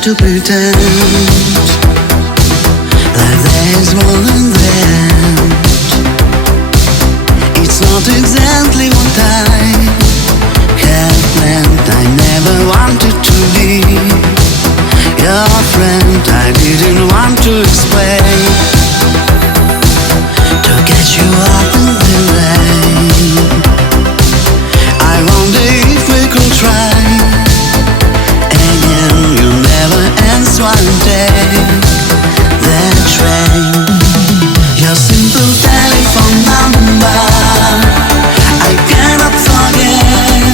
to pretend like there's more than that. It's not exactly what I have planned. I never wanted to be your friend. I didn't want to explain, to get you out in the rain. I wonder if we could try again. You never answer and take that train. Your simple telephone number I cannot forget.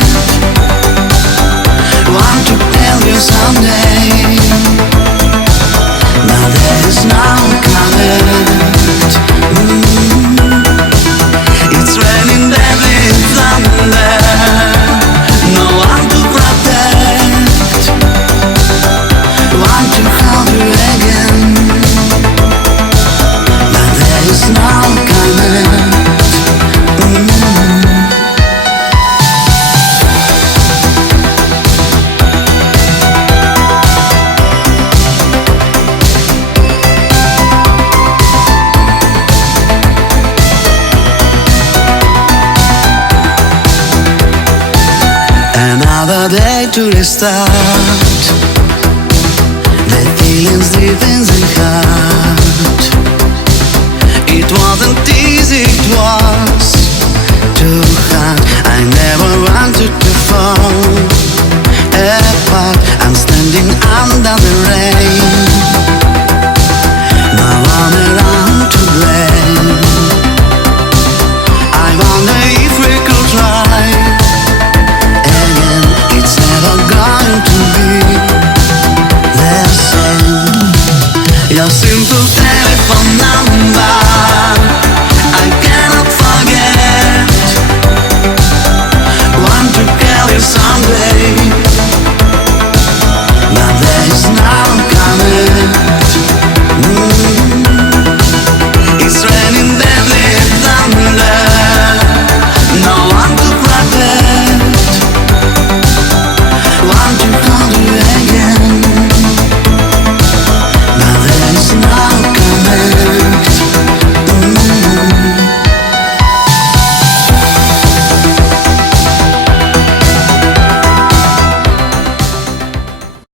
Want to tell you someday, now there is no comment. It's raining deadly thunder, no one to protect. Want to hold you again, but there is no comment. Another day to restart, the feelings deep in the heart. It wasn't easy, it was too hard. I never wanted to fall apart. I'm standing under